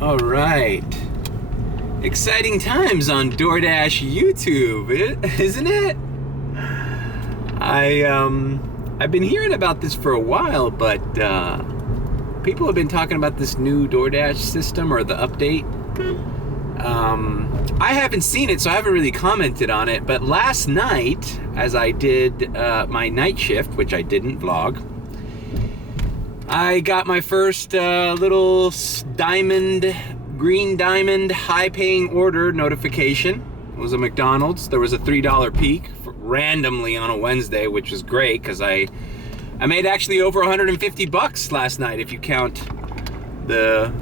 All right. Exciting times on DoorDash YouTube, isn't it? I've been hearing about this for a while, but people have been talking about this new DoorDash system or the update. I haven't seen it, so I haven't really commented on it, but last night, as I did my night shift, which I didn't vlog, I got my first little green diamond, high-paying order notification. It was a McDonald's. There was a $3 peak randomly on a Wednesday, which was great because I made actually over $150 last night if you count the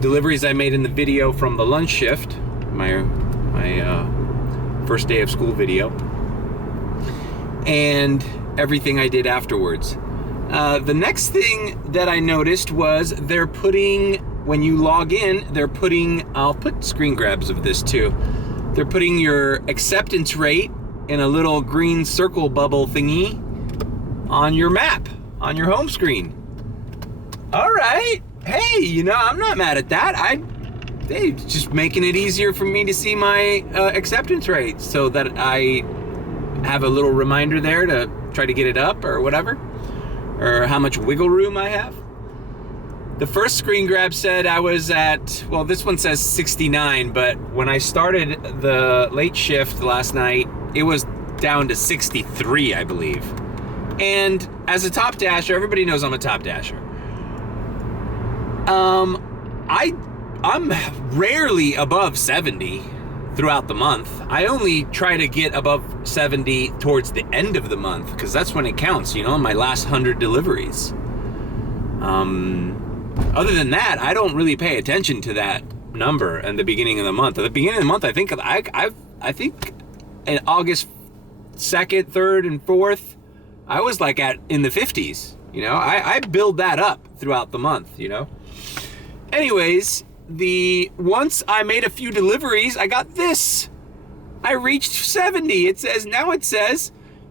deliveries I made in the video from the lunch shift, my first day of school video, and everything I did afterwards. The next thing that I noticed was they're putting, when you log in, I'll put screen grabs of this too. They're putting your acceptance rate in a little green circle bubble thingy on your map, on your home screen. All right. Hey, I'm not mad at that. They just making it easier for me to see my acceptance rate so that I have a little reminder there to try to get it up or whatever, or how much wiggle room I have. The first screen grab said I was at, well, this one says 69, but when I started the late shift last night, it was down to 63, I believe. And as a top dasher, everybody knows I'm a top dasher. I'm rarely above 70 throughout the month. I only try to get above 70 towards the end of the month because that's when it counts, my last 100 deliveries. Other than that, I don't really pay attention to that number at the beginning of the month. At the beginning of the month, I think in August 2nd, 3rd, and 4th, I was like in the 50s. I build that up throughout the month. Anyways, once I made a few deliveries, I got this. I reached 70. It says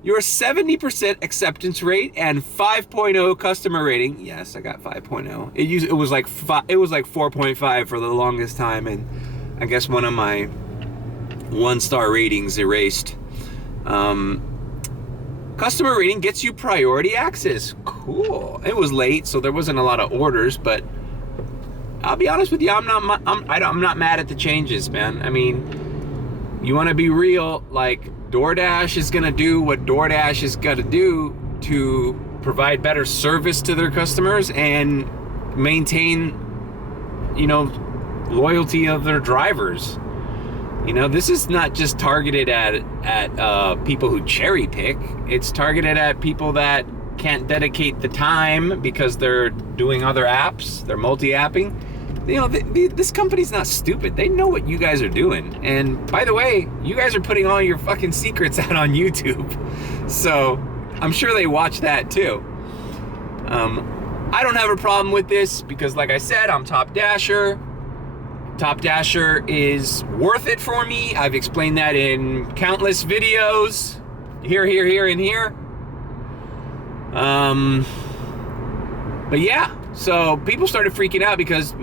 your 70% acceptance rate and 5.0 customer rating. Yes, I got 5.0. It was like 4.5 for the longest time, and I guess one of my 1-star ratings erased. Customer rating gets you priority access. Cool. It was late, so there wasn't a lot of orders, but I'll be honest with you, I'm not mad at the changes, man. I mean, you want to be real, like DoorDash is going to do what DoorDash is going to do to provide better service to their customers and maintain, loyalty of their drivers. This is not just targeted at people who cherry pick. It's targeted at people that can't dedicate the time because they're doing other apps. They're multi-apping. This company's not stupid. They know what you guys are doing. And by the way, you guys are putting all your fucking secrets out on YouTube. So I'm sure they watch that too. I don't have a problem with this because, like I said, I'm Top Dasher. Top Dasher is worth it for me. I've explained that in countless videos. Here, and here. But yeah, so people started freaking out because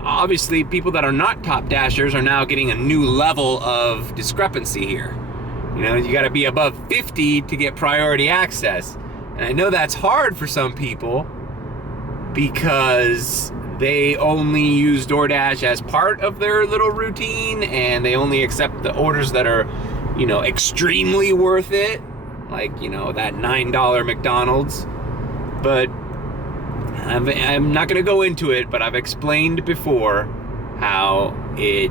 obviously people that are not top dashers are now getting a new level of discrepancy here. You got to be above 50 to get priority access. And I know that's hard for some people because they only use DoorDash as part of their little routine and they only accept the orders that are, extremely worth it. Like, that $9 McDonald's. But I'm not going to go into it, but I've explained before how it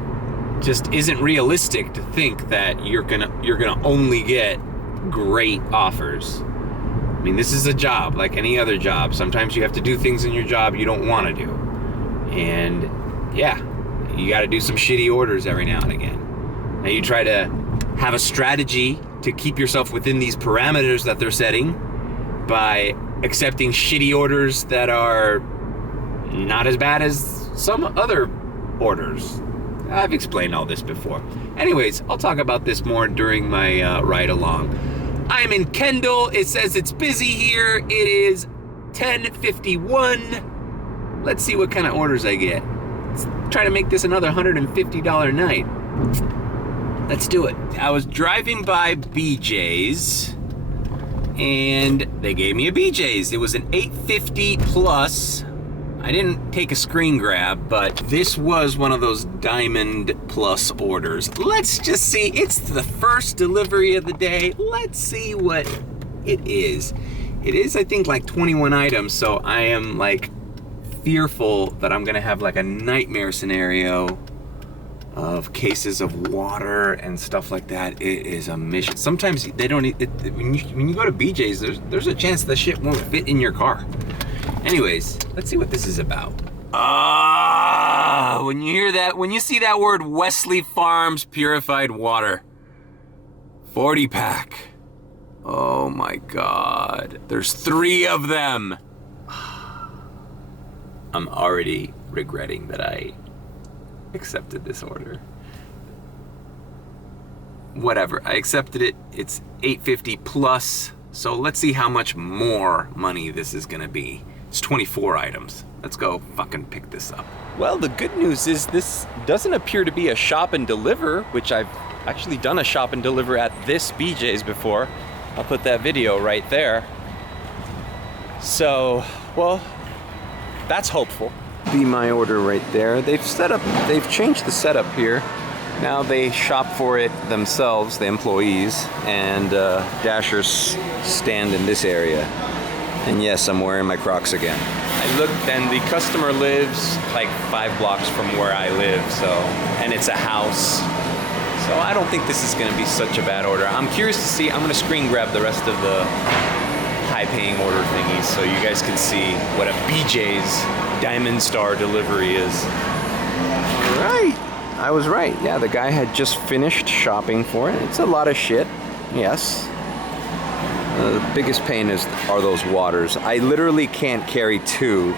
just isn't realistic to think that you're gonna only get great offers. I mean, this is a job like any other job. Sometimes you have to do things in your job you don't want to do. And yeah, you got to do some shitty orders every now and again. Now you try to have a strategy to keep yourself within these parameters that they're setting by accepting shitty orders that are not as bad as some other orders. I've explained all this before. Anyways, I'll talk about this more during my ride along. I'm in Kendall. It says it's busy here. It is 10:51. Let's see what kind of orders I get. It's try to make this another $150 night. Let's do it. I was driving by BJ's and they gave me a BJ's. It was an $8.50 plus. I didn't take a screen grab, but this was one of those Diamond Plus orders. Let's just see. It's the first delivery of the day. Let's see what it is. It is, I think, like 21 items, so I am like fearful that I'm gonna have like a nightmare scenario of cases of water and stuff like that. It is a mission. Sometimes they don't. When you go to BJ's, there's a chance the shit won't fit in your car. Anyways, let's see what this is about. When you hear that, when you see that word Wesley Farms purified water, 40 pack. Oh my God, there's 3 of them. I'm already regretting that I accepted this order. Whatever, I accepted it. It's $8.50 plus. So let's see how much more money this is gonna be. It's 24 items. Let's go fucking pick this up. Well, the good news is this doesn't appear to be a shop and deliver, which I've actually done a shop and deliver at this BJ's before. I'll put that video right there. So, well, that's hopeful. Be my order right there. They've changed the setup here. Now they shop for it themselves, the employees, and Dashers stand in this area. And yes, I'm wearing my Crocs again. I looked and the customer lives like 5 blocks from where I live, so, and it's a house. So I don't think this is gonna be such a bad order. I'm curious to see, I'm gonna screen grab the rest of the high paying order thingies so you guys can see what a BJ's Diamond Star delivery is. All right. I was right. Yeah, the guy had just finished shopping for it. It's a lot of shit, yes. The biggest pain are those waters. I literally can't carry 2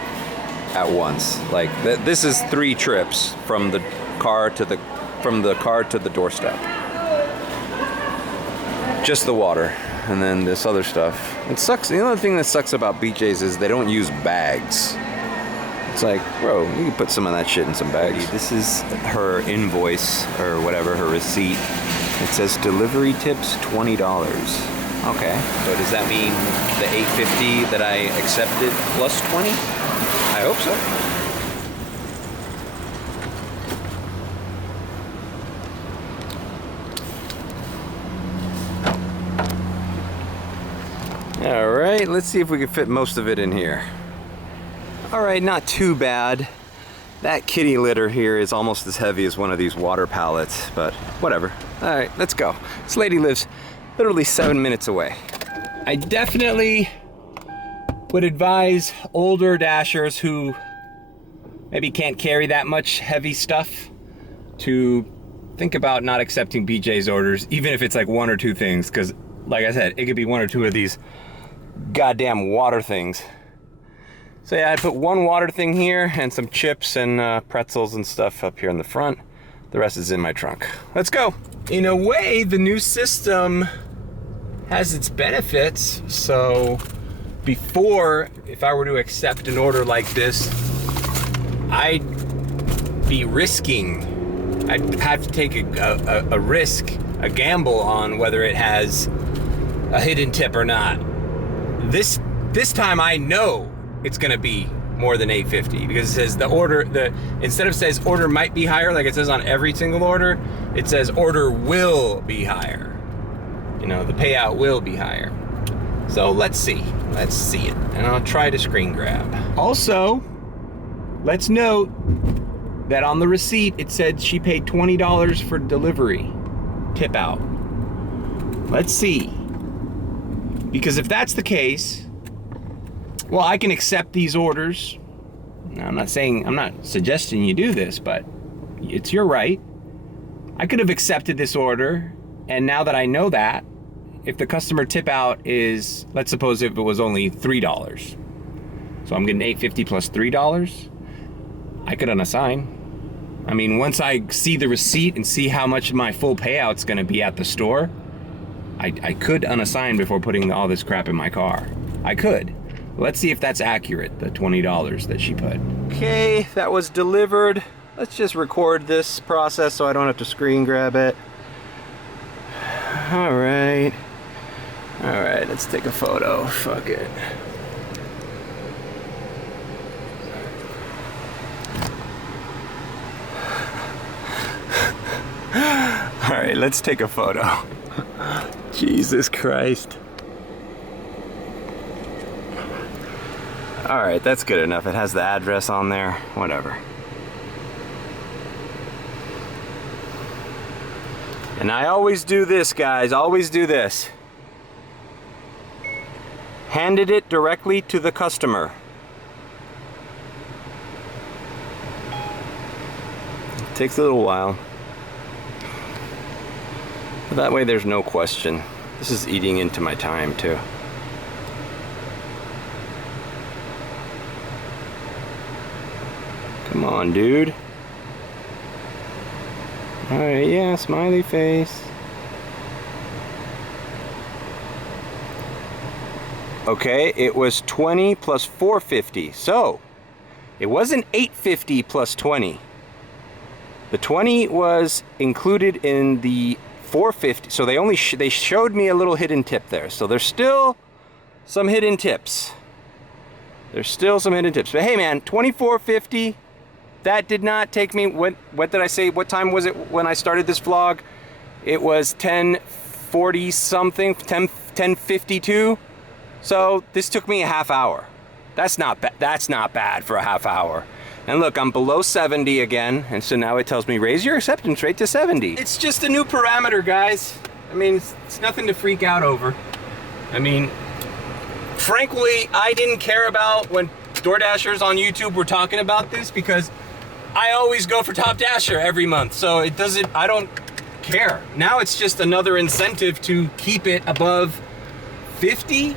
at once. Like this is 3 trips from the car to the doorstep. Just the water, and then this other stuff. It sucks. The other thing that sucks about BJ's is they don't use bags. It's like, bro, you can put some of that shit in some bags. This is her invoice, or whatever, her receipt. It says delivery tips $20. Okay, so does that mean the $8.50 that I accepted plus 20? I hope so. All right, let's see if we can fit most of it in here. All right, not too bad. That kitty litter here is almost as heavy as one of these water pallets, but whatever. All right, let's go. This lady lives literally 7 minutes away. I definitely would advise older Dashers who maybe can't carry that much heavy stuff to think about not accepting BJ's orders, even if it's like 1 or 2 things, because like I said, it could be 1 or 2 of these goddamn water things. So yeah, I put 1 water thing here and some chips and pretzels and stuff up here in the front. The rest is in my trunk. Let's go. In a way, the new system has its benefits. So before, if I were to accept an order like this, I'd be risking, I'd have to take a risk, a gamble on whether it has a hidden tip or not. This time I know it's gonna be more than $8.50 because it says instead of says order might be higher, like it says on every single order, it says order will be higher. You know, the payout will be higher. So let's see it. And I'll try to screen grab. Also, let's note that on the receipt, it said she paid $20 for delivery, tip out. Let's see. Because if that's the case, well, I can accept these orders. Now, I'm not suggesting you do this, but it's your right. I could have accepted this order, and now that I know that, if the customer tip out is, let's suppose if it was only $3, so I'm getting $8.50 plus $3, I could unassign. I mean, once I see the receipt and see how much my full payout's gonna be at the store, I could unassign before putting all this crap in my car. I could. Let's see if that's accurate, the $20 that she put. Okay, that was delivered. let's just record this process so I don't have to screen grab it. All right, let's take a photo. Fuck it. All right, let's take a photo. Jesus Christ. All right, that's good enough. It has the address on there, whatever. And I always do this, guys, always do this. Handed it directly to the customer. It takes a little while. But that way there's no question. This is eating into my time too. Come on, dude. Alright, yeah, smiley face. Okay, it was 20 plus 450. So, it wasn't 850 plus 20. The 20 was included in the 450. So they only they showed me a little hidden tip there. So there's still some hidden tips. There's still some hidden tips. But hey man, 24.50. That did not take me, what did I say? What time was it when I started this vlog? It was 10:40 something, 10:52. So this took me a half hour. That's not bad for a half hour. And look, I'm below 70 again, and so now it tells me raise your acceptance rate to 70. It's just a new parameter, guys. I mean, it's nothing to freak out over. I mean, frankly, I didn't care about when DoorDashers on YouTube were talking about this because I always go for Top Dasher every month, so it doesn't, I don't care. Now it's just another incentive to keep it above 50,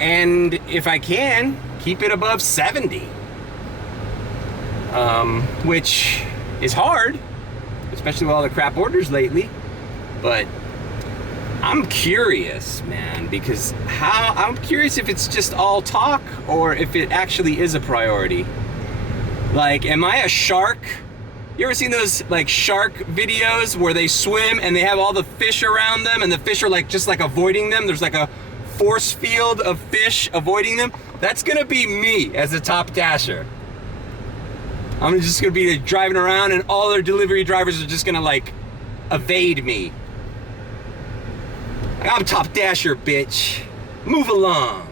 and if I can, keep it above 70. Which is hard, especially with all the crap orders lately, but I'm curious, man, because I'm curious if it's just all talk or if it actually is a priority. Like, am I a shark? You ever seen those like shark videos where they swim and they have all the fish around them and the fish are like just like avoiding them? There's like a force field of fish avoiding them. That's gonna be me as a Top Dasher. I'm just gonna be driving around and all their delivery drivers are just gonna like evade me. I'm Top Dasher, bitch. Move along.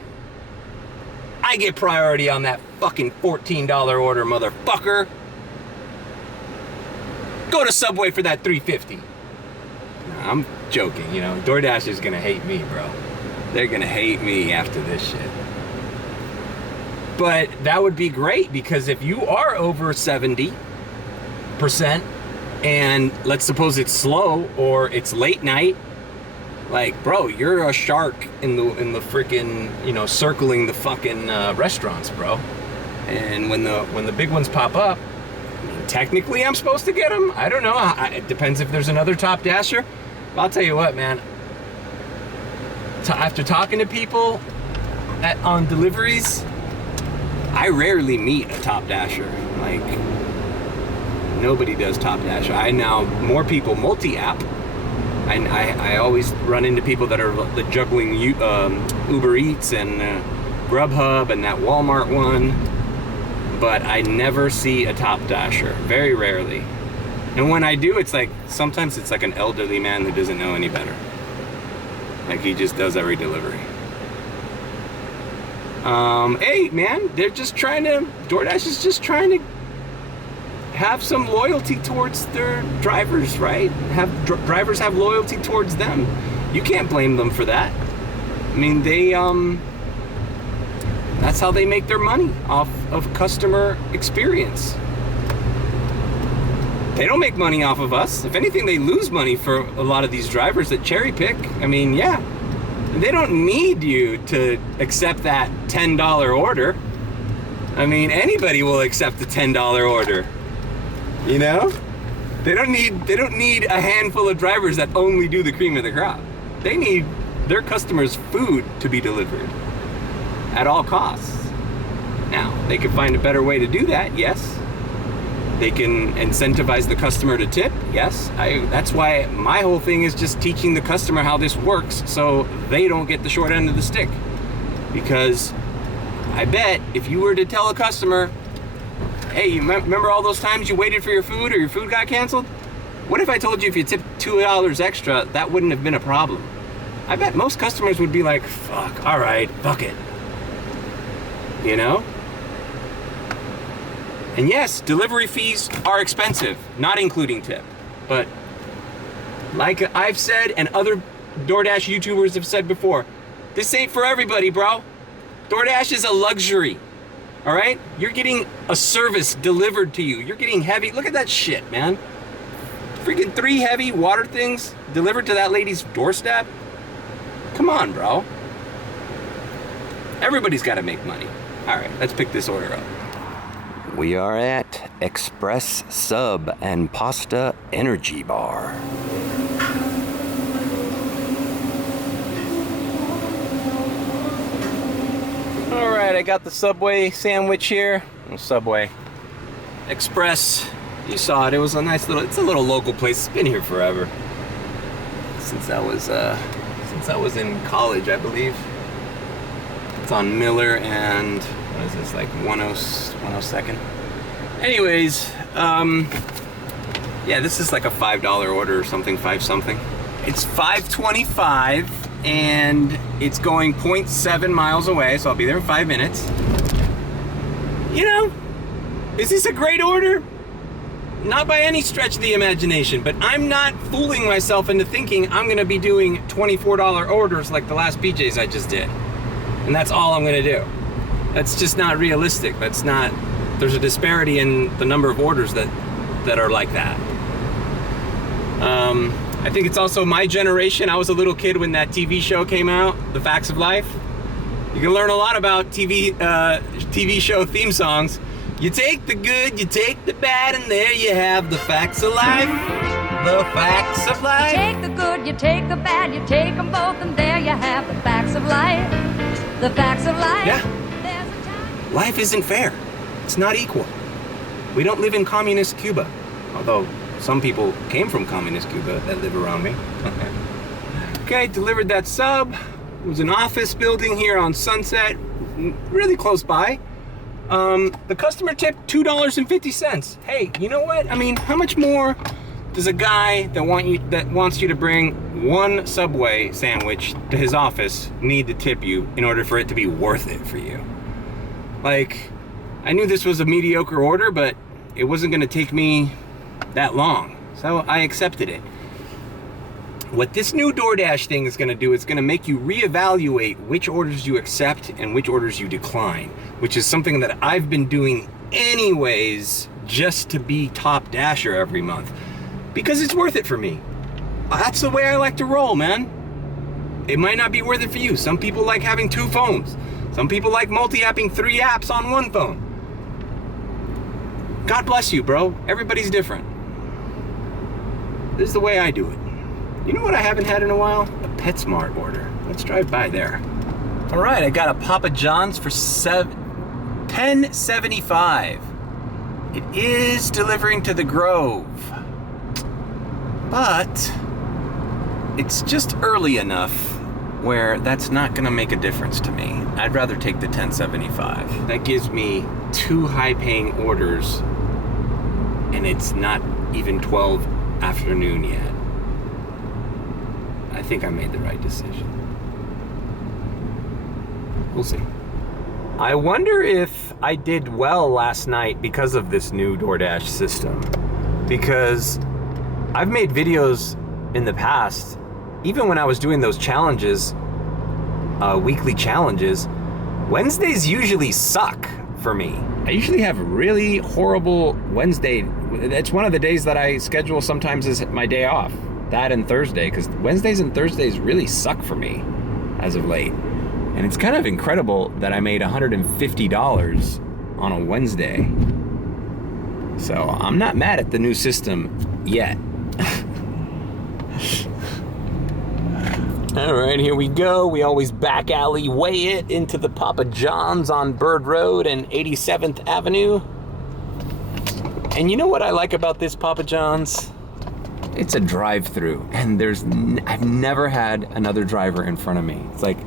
I get priority on that fucking $14 order, motherfucker. Go to Subway for that $3.50. Nah, I'm joking, you know. DoorDash is gonna hate me, bro. They're gonna hate me after this shit. But that would be great, because if you are over 70% and let's suppose it's slow or it's late night, like, bro, you're a shark in the freaking, you know, circling the fucking restaurants, bro. And when the big ones pop up, I mean, technically I'm supposed to get them. I don't know. It depends if there's another Top Dasher. But I'll tell you what, man. After talking to people on deliveries, I rarely meet a Top Dasher. Like, nobody does Top Dasher. More people multi-app. I always run into people that are juggling Uber Eats and Grubhub and that Walmart one, but I never see a Top Dasher, very rarely. And when I do, it's like, sometimes it's like an elderly man who doesn't know any better. Like, he just does every delivery. Hey man, they're just trying to, DoorDash is just trying to have some loyalty towards their drivers, right? Drivers have loyalty towards them. You can't blame them for that. I mean, they that's how they make their money, off of customer experience. They don't make money off of us. If anything, they lose money for a lot of these drivers that cherry pick. I mean, yeah, they don't need you to accept that $10 order. I mean, anybody will accept the $10 order. You know? They don't need a handful of drivers that only do the cream of the crop. They need their customers' food to be delivered at all costs. Now, they could find a better way to do that, yes. They can incentivize the customer to tip. Yes, that's why my whole thing is just teaching the customer how this works so they don't get the short end of the stick. Because I bet if you were to tell a customer, hey, you remember all those times you waited for your food or your food got canceled? What if I told you if you tipped $2 extra, that wouldn't have been a problem? I bet most customers would be like, fuck, all right, fuck it. You know? And yes, delivery fees are expensive, not including tip. But like I've said and other DoorDash YouTubers have said before, this ain't for everybody, bro. DoorDash is a luxury, all right? You're getting a service delivered to you. You're getting heavy. Look at that shit, man. Freaking 3 heavy water things delivered to that lady's doorstep. Come on, bro. Everybody's got to make money. All right, let's pick this order up. We are at Express Sub and Pasta Energy Bar. All right, I got the Subway sandwich here. Subway Express. You saw it. It was a nice little. It's a little local place. It's been here forever. Since I was in college, I believe. It's on Miller and what is this, like 102nd? Anyways, yeah, this is like a $5 order or something, 5 something. It's $5.25 and it's going 0.7 miles away, so I'll be there in 5 minutes. You know, is this a great order? Not by any stretch of the imagination, but I'm not fooling myself into thinking I'm gonna be doing $24 orders like the last PJs I just did. And that's all I'm gonna do. That's just not realistic. That's not, there's a disparity in the number of orders that are like that. I think it's also my generation. I was a little kid when that TV show came out, The Facts of Life. You can learn a lot about TV show theme songs. You take the good, you take the bad, and there you have the facts of life. The facts of life. You take the good, you take the bad, you take them both, and there you have the facts of life. The facts of life. Yeah. Life isn't fair. It's not equal. We don't live in communist Cuba. Although some people came from communist Cuba that live around me. Okay, delivered that sub. It was an office building here on Sunset, really close by. The customer tipped $2.50. Hey, you know what? I mean, how much more does a guy that wants you to bring one Subway sandwich to his office need to tip you in order for it to be worth it for you? Like, I knew this was a mediocre order, but it wasn't going to take me that long, so I accepted it. What this new DoorDash thing is going to do is going to make you reevaluate which orders you accept and which orders you decline, which is something that I've been doing anyways just to be top dasher every month, because it's worth it for me. That's the way I like to roll, man. It might not be worth it for you. Some people like having 2 phones. Some people like multi-apping 3 apps on 1 phone. God bless you, bro. Everybody's different. This is the way I do it. You know what I haven't had in a while? A PetSmart order. Let's drive by there. All right, I got a Papa John's for $10.75. It is delivering to the Grove, but it's just early enough where that's not gonna make a difference to me. I'd rather take the $10.75. That gives me 2 high-paying orders, and it's not even 12 afternoon yet. I think I made the right decision. We'll see. I wonder if I did well last night because of this new DoorDash system. Because I've made videos in the past, even when I was doing those challenges, weekly challenges, Wednesdays usually suck for me. I usually have really horrible Wednesday. It's one of the days that I schedule sometimes as my day off. That and Thursday, because Wednesdays and Thursdays really suck for me as of late. And it's kind of incredible that I made $150 on a Wednesday. So I'm not mad at the new system yet. All right, here we go. We always back alleyway it into the Papa John's on Bird Road and 87th Avenue. And you know what I like about this Papa John's? It's a drive-through, and I've never had another driver in front of me.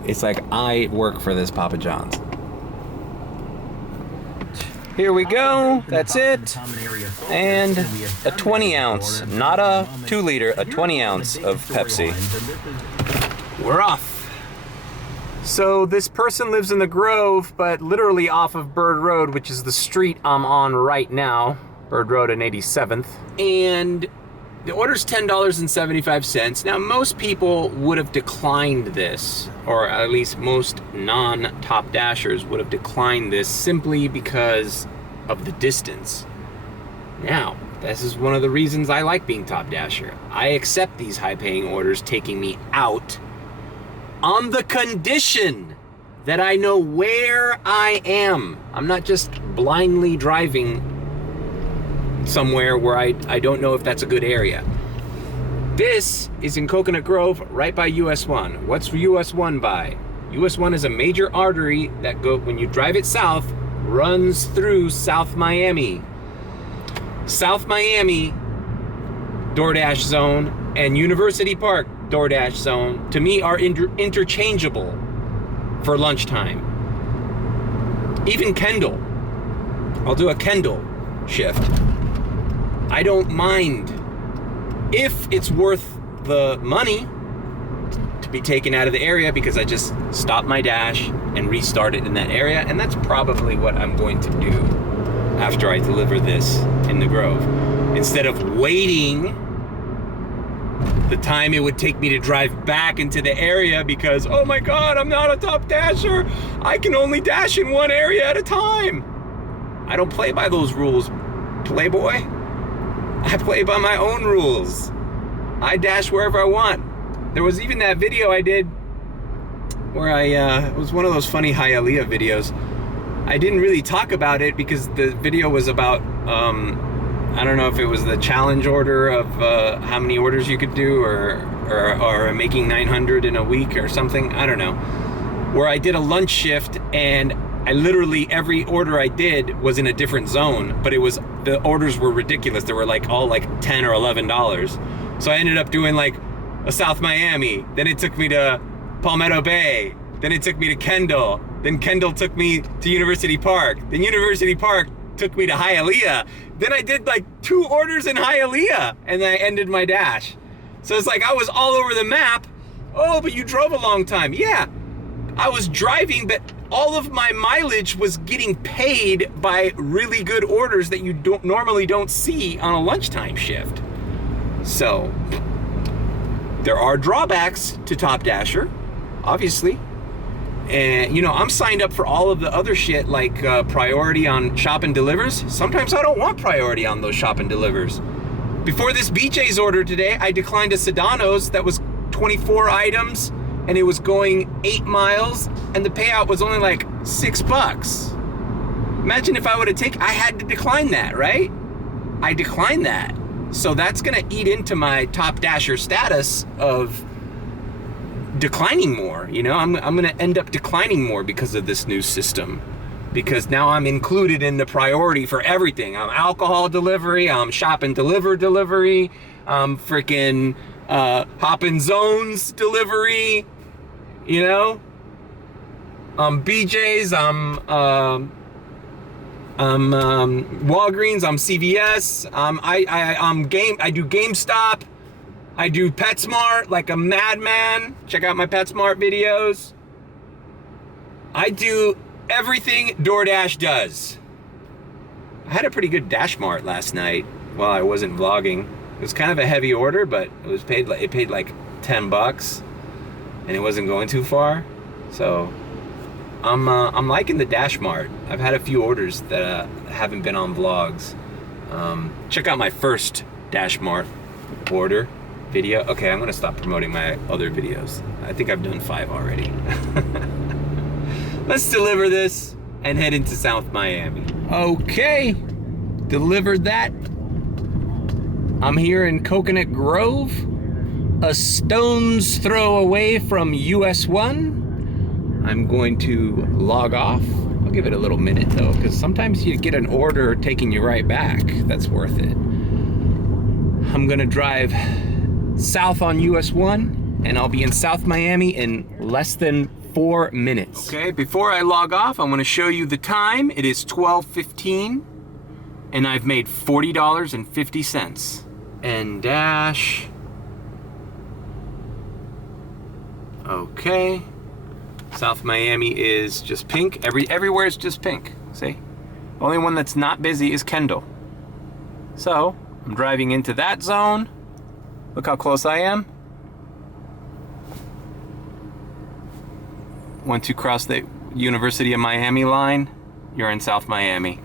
It's like I work for this Papa John's. Here we go, that's it. And a 20 ounce, not a 2 liter, a 20 ounce of Pepsi. We're off. So this person lives in the Grove, but literally off of Bird Road, which is the street I'm on right now. Bird Road and 87th. And the order's $10.75. Now, most people would have declined this, or at least most non-Top Dashers would have declined this simply because of the distance. Now, this is one of the reasons I like being Top Dasher. I accept these high-paying orders taking me out on the condition that I know where I am. I'm not just blindly driving somewhere where I don't know if that's a good area. This is in Coconut Grove, right by US 1. What's US 1 by? US 1 is a major artery that when you drive it south, runs through South Miami. South Miami, DoorDash zone, and University Park, DoorDash zone, to me are interchangeable for lunchtime. Even Kendall. I'll do a Kendall shift. I don't mind if it's worth the money to be taken out of the area, because I just stop my dash and restart it in that area, and that's probably what I'm going to do after I deliver this in the Grove. Instead of waiting the time it would take me to drive back into the area because, oh my God, I'm not a Top Dasher. I can only dash in one area at a time. I don't play by those rules, Playboy. I play by my own rules. I dash wherever I want. There was even that video I did where it was one of those funny Hialeah videos. I didn't really talk about it because the video was about, I don't know if it was the challenge order of how many orders you could do or making 900 in a week or something. I don't know. Where I did a lunch shift and I literally, every order I did was in a different zone, but the orders were ridiculous. They were all like $10 or $11. So I ended up doing like a South Miami. Then it took me to Palmetto Bay. Then it took me to Kendall. Then Kendall took me to University Park. Then University Park took me to Hialeah. Then I did like 2 orders in Hialeah and then I ended my dash. So it's like I was all over the map. Oh, but you drove a long time. Yeah, I was driving, but all of my mileage was getting paid by really good orders that you normally don't see on a lunchtime shift. So there are drawbacks to Top Dasher, obviously. And I'm signed up for all of the other shit like priority on shop and delivers. Sometimes I don't want priority on those shop and delivers. Before this BJ's order today, I declined a Sedano's that was 24 items and it was going 8 miles and the payout was only like $6. Imagine if I would have I had to decline that, right? I declined that. So that's gonna eat into my Top Dasher status of declining more. I'm gonna end up declining more because of this new system, because now I'm included in the priority for everything. I'm alcohol delivery, I'm shop and delivery, I'm freaking hoppin' zones delivery, BJ's, I'm Walgreens, I'm CVS, I do GameStop, I do PetSmart like a madman. Check out my PetSmart videos. I do everything DoorDash does. I had a pretty good Dashmart last night while I wasn't vlogging. It was kind of a heavy order, but it paid like $10 and it wasn't going too far. So I'm liking the Dashmart. I've had a few orders that haven't been on vlogs. Check out my first Dashmart order video. Okay, I'm gonna stop promoting my other videos. I think I've done 5 already. Let's deliver this and head into South Miami. Okay, delivered that. I'm here in Coconut Grove, a stone's throw away from US 1. I'm going to log off I'll give it a little minute though, because sometimes you get an order taking you right back. That's worth it. I'm gonna drive south on US 1 and I'll be in South Miami in less than 4 minutes. Okay, before I log off, I'm gonna show you the time. It is 12:15 and I've made $40.50. And dash. Okay. South Miami is just pink. Everywhere is just pink. See? The only one that's not busy is Kendall. So, I'm driving into that zone. Look how close I am. Once you cross the University of Miami line, you're in South Miami.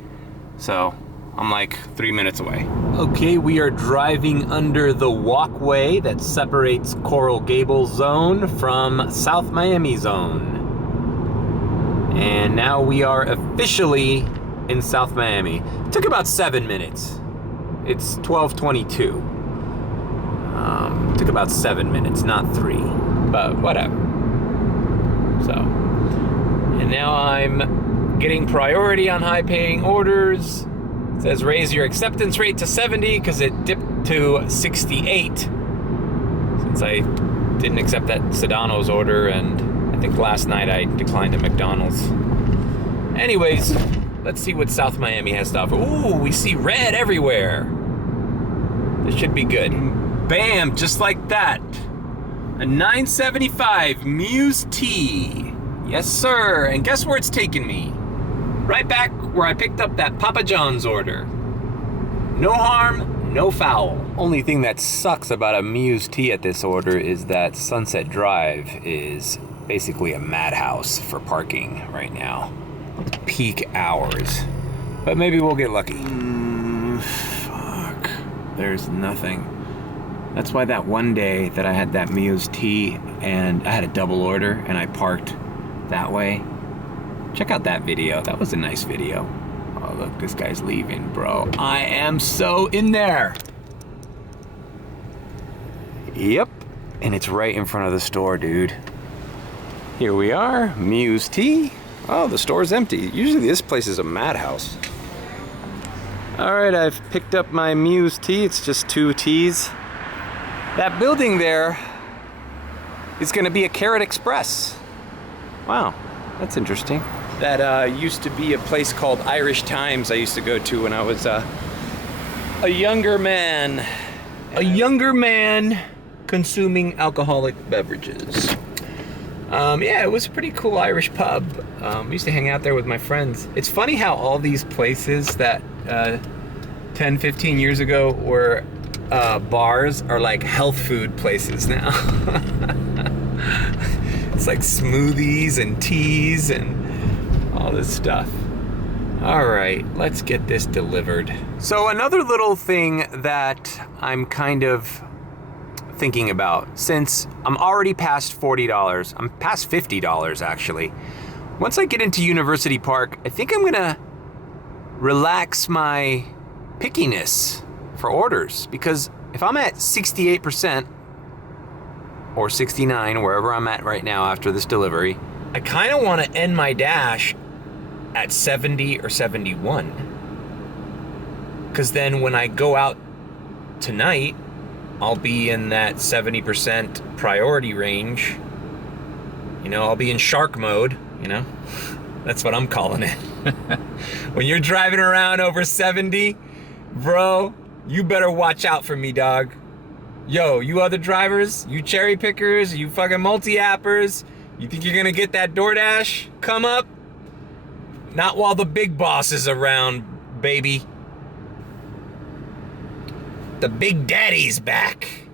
So, I'm like 3 minutes away. Okay, we are driving under the walkway that separates Coral Gables zone from South Miami zone. And now we are officially in South Miami. It took about 7 minutes. It's 12:22. Took about 7 minutes, not 3, but whatever. So, and now I'm getting priority on high-paying orders. It says raise your acceptance rate to 70 because it dipped to 68 since I didn't accept that Sedano's order, and I think last night I declined at McDonald's. Anyways, let's see what South Miami has to offer. Ooh, we see red everywhere. This should be good. Bam, just like that. A $9.75 Mews Tea. Yes, sir. And guess where it's taking me? Right back where I picked up that Papa John's order. No harm, no foul. Only thing that sucks about a Mews Tea at this order is that Sunset Drive is basically a madhouse for parking right now. Peak hours. But maybe we'll get lucky. Fuck. There's nothing. That's why that one day that I had that Mews Tea and I had a double order and I parked that way. Check out that video. That was a nice video. Oh, look, this guy's leaving, bro. I am so in there. Yep. And it's right in front of the store, dude. Here we are, Mews Tea. Oh, the store's empty. Usually this place is a madhouse. All right, I've picked up my Mews Tea. It's just 2 teas. That building there is gonna be a Carrot Express. Wow, that's interesting. That used to be a place called Irish Times I used to go to when I was a younger man. A younger man consuming alcoholic beverages. Yeah, it was a pretty cool Irish pub. I used to hang out there with my friends. It's funny how all these places that 10, 15 years ago were bars are like health food places now. It's like smoothies and teas and all this stuff. All right, let's get this delivered. So another little thing that I'm kind of thinking about, since I'm already past $40, I'm past $50 actually. Once I get into University Park, I think I'm gonna relax my pickiness for orders, because if I'm at 68% or 69, wherever I'm at right now after this delivery, I kind of want to end my dash at 70 or 71. Because then when I go out tonight, I'll be in that 70% priority range. You know, I'll be in shark mode, you know? That's what I'm calling it. When you're driving around over 70, bro, you better watch out for me, dog. Yo, you other drivers, you cherry pickers, you fucking multi-appers, you think you're gonna get that DoorDash come up? Not while the big boss is around, baby. The big daddy's back.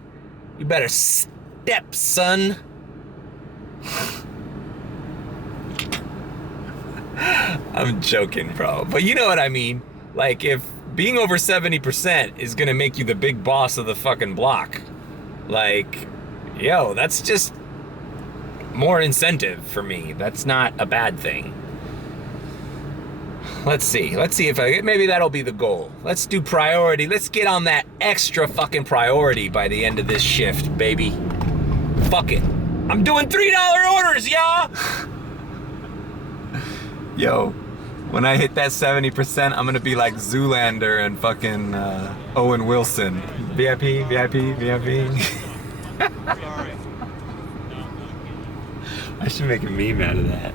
You better step, son. I'm joking, bro. But you know what I mean. Like, if being over 70% is gonna make you the big boss of the fucking block, like, yo, that's just more incentive for me. That's not a bad thing. Let's see if maybe that'll be the goal. Let's do priority. Let's get on that extra fucking priority by the end of this shift, baby. Fuck it. I'm doing $3 orders, y'all. Yo, When I hit that 70%, I'm gonna be like Zoolander and fucking Owen Wilson. VIP, VIP, VIP. I should make a meme out of that.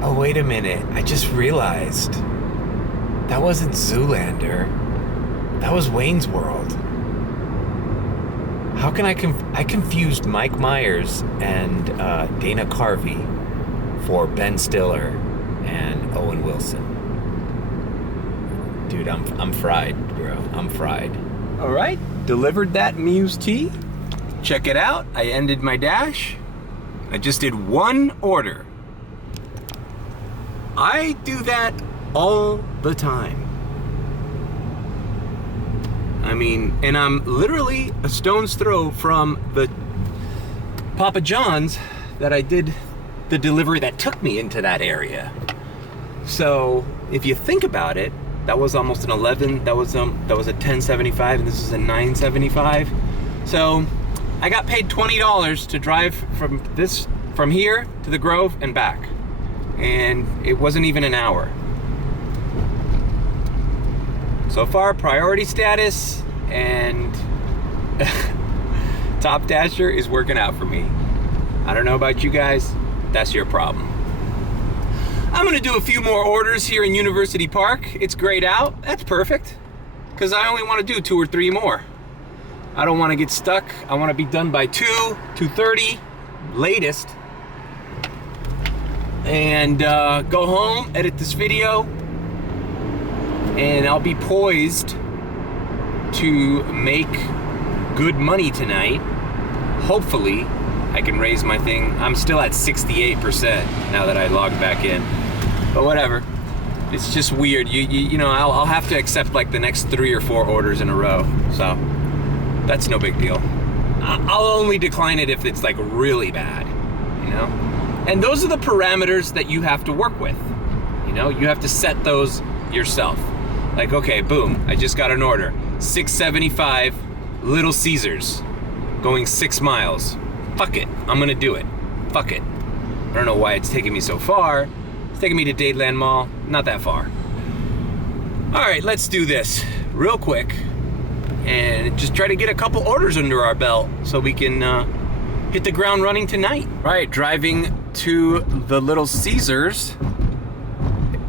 Oh, wait a minute. I just realized. That wasn't Zoolander. That was Wayne's World. How can I confused Mike Myers and Dana Carvey for Ben Stiller and Owen Wilson. Dude, I'm fried, bro. I'm fried. All right, delivered that Mews Tea. Check it out. I ended my dash. I just did one order. I do that all the time. I mean, and I'm literally a stone's throw from the Papa John's that I did the delivery that took me into that area. So if you think about it, that was almost an 11. That was a 10.75, and this is a 9.75. So I got paid $20 to drive from here to the Grove and back, and it wasn't even an hour. So far, priority status and Top Dasher is working out for me. I don't know about you guys. That's your problem. I'm gonna do a few more orders here in University Park. It's grayed out. That's perfect, because I only want to do 2 or 3 more. I don't want to get stuck. I want to be done by 2:30 latest, and go home, edit this video, and I'll be poised to make good money tonight. Hopefully I can raise my thing. I'm still at 68% now that I logged back in, but whatever. It's just weird. You know, I'll have to accept like the next 3 or 4 orders in a row, so that's no big deal. I'll only decline it if it's like really bad, you know? And those are the parameters that you have to work with. You know, you have to set those yourself. Like, okay, boom, I just got an order. $6.75, Little Caesars, going 6 miles. Fuck it, I'm gonna do it. Fuck it. I don't know why it's taking me so far. It's taking me to Dadeland Mall, not that far. All right, let's do this real quick and just try to get a couple orders under our belt so we can hit the ground running tonight. All right, driving to the Little Caesars.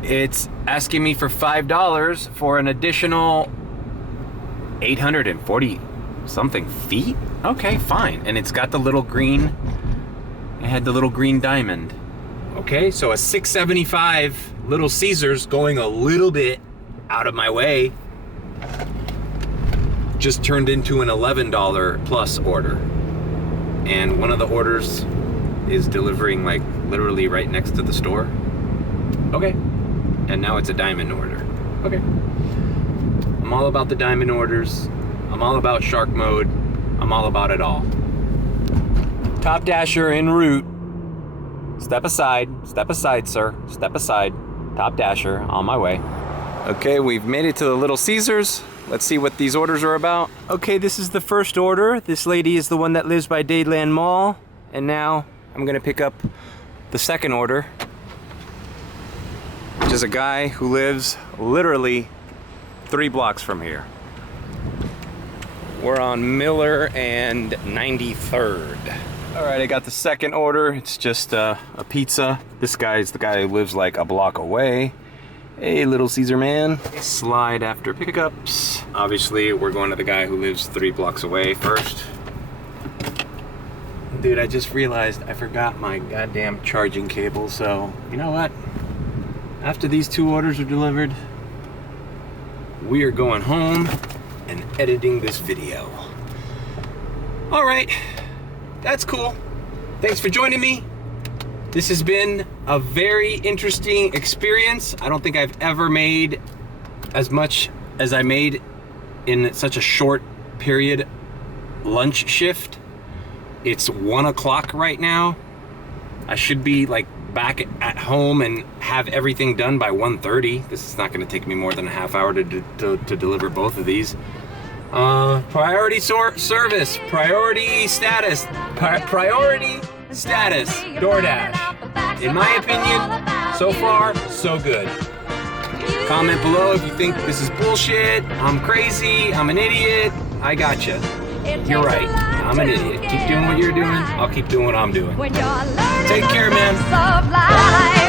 It's asking me for $5 for an additional 840 something feet. Okay, fine. And it's got the little green, it had the little green diamond. Okay, so a $6.75 Little Caesars going a little bit out of my way just turned into an $11 plus order. And one of the orders is delivering like literally right next to the store. Okay. And now it's a diamond order. Okay. I'm all about the diamond orders. I'm all about shark mode. I'm all about it all. Top Dasher en route. Step aside, sir. Step aside. Top Dasher on my way. Okay, we've made it to the Little Caesars. Let's see what these orders are about. Okay, this is the first order. This lady is the one that lives by Dadeland Mall. And now I'm gonna pick up the second order, which is a guy who lives literally 3 blocks from here. We're on Miller and 93rd. All right, I got the second order. It's just a pizza. This guy's the guy who lives like a block away. Hey, Little Caesar man. Slide after pickups. Obviously, we're going to the guy who lives 3 blocks away first. Dude, I just realized I forgot my goddamn charging cable, so you know what? After these 2 orders are delivered, we are going home and editing this video. All right, that's cool. Thanks for joining me. This has been a very interesting experience. I don't think I've ever made as much as I made in such a short period lunch shift. It's 1 o'clock right now. I should be like back at home and have everything done by 1:30. This is not going to take me more than a half hour to deliver both of these. Priority service, priority status, priority status, DoorDash. In my opinion, so far, so good. Comment below if you think this is bullshit, I'm crazy, I'm an idiot. I gotcha. You're right. I'm an idiot. Keep doing what you're doing. I'll keep doing what I'm doing. Take care, man.